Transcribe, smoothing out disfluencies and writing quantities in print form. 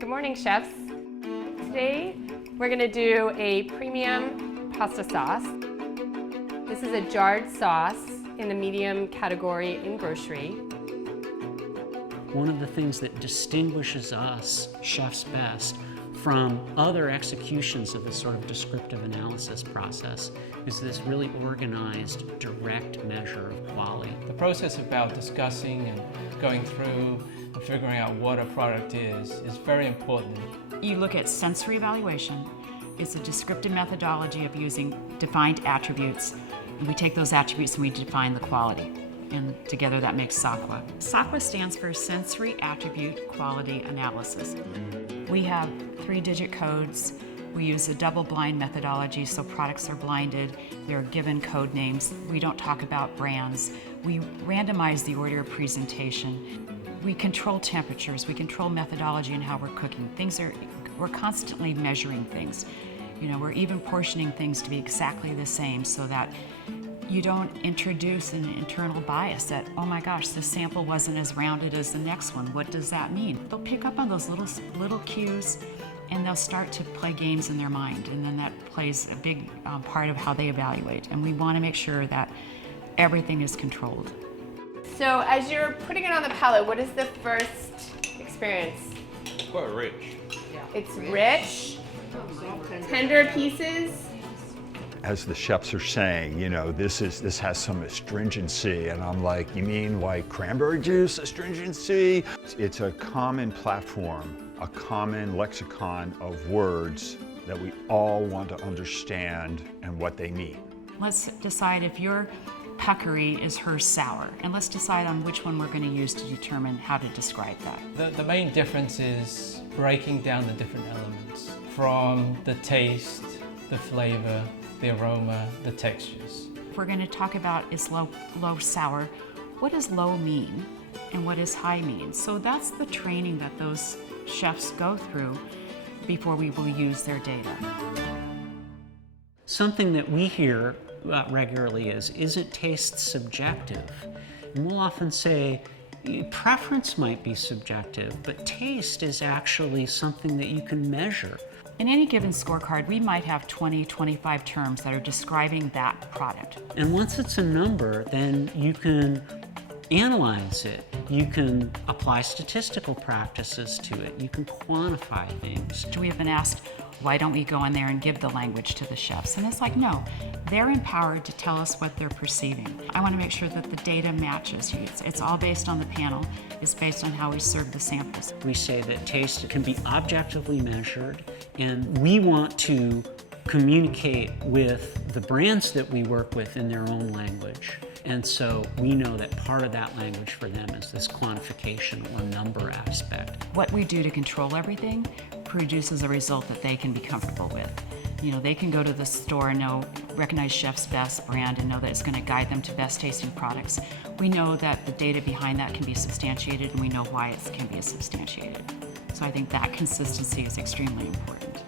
Good morning, chefs. Today we're going to do a premium pasta sauce. This is a jarred sauce in the medium category in grocery. One of the things that distinguishes us, Chefs Best, from other executions of this sort of descriptive analysis process is this really organized, direct measure of quality. The process about discussing and going through and figuring out what a product is very important. You look at sensory evaluation. It's a descriptive methodology of using defined attributes. And we take those attributes and we define the quality. And together that makes SAQA. SAQA stands for Sensory Attribute Quality Analysis. We have 3-digit codes. We use a double-blind methodology, so products are blinded. There are given code names. We don't talk about brands. We randomize the order of presentation. We control temperatures. We control methodology and how we're cooking. We're constantly measuring things. You know, we're even portioning things to be exactly the same so that you don't introduce an internal bias that, oh my gosh, this sample wasn't as rounded as the next one. What does that mean? They'll pick up on those little cues and they'll start to play games in their mind, and then that plays a big part of how they evaluate. And we want to make sure that everything is controlled. So as you're putting it on the palate, what is the first experience? It's quite rich. It's rich, tender pieces. As the chefs are saying, you know, this has some astringency, and I'm like, you mean like cranberry juice astringency? It's a common platform, a common lexicon of words that we all want to understand and what they mean. Let's decide if your puckery is her sour, and let's decide on which one we're going to use to determine how to describe that. The main difference is breaking down the different elements from the taste, the flavor, the aroma, the textures. If we're going to talk about is low sour, what does low mean and what does high mean? So that's the training that those chefs go through before we will use their data. Something that we hear regularly isn't taste subjective? And we'll often say, preference might be subjective, but taste is actually something that you can measure. In any given scorecard, we might have 20, 25 terms that are describing that product. And once it's a number, then you can analyze it. You can apply statistical practices to it. You can quantify things. We have been asked, why don't we go in there and give the language to the chefs? And it's like, no, they're empowered to tell us what they're perceiving. I want to make sure that the data matches. It's all based on the panel. It's based on how we serve the samples. We say that taste can be objectively measured, and we want to communicate with the brands that we work with in their own language. And so we know that part of that language for them is this quantification or number aspect. What we do to control everything produces a result that they can be comfortable with. You know, they can go to the store and recognize Chef's Best brand and know that it's going to guide them to best tasting products. We know that the data behind that can be substantiated, and we know why it can be substantiated. So I think that consistency is extremely important.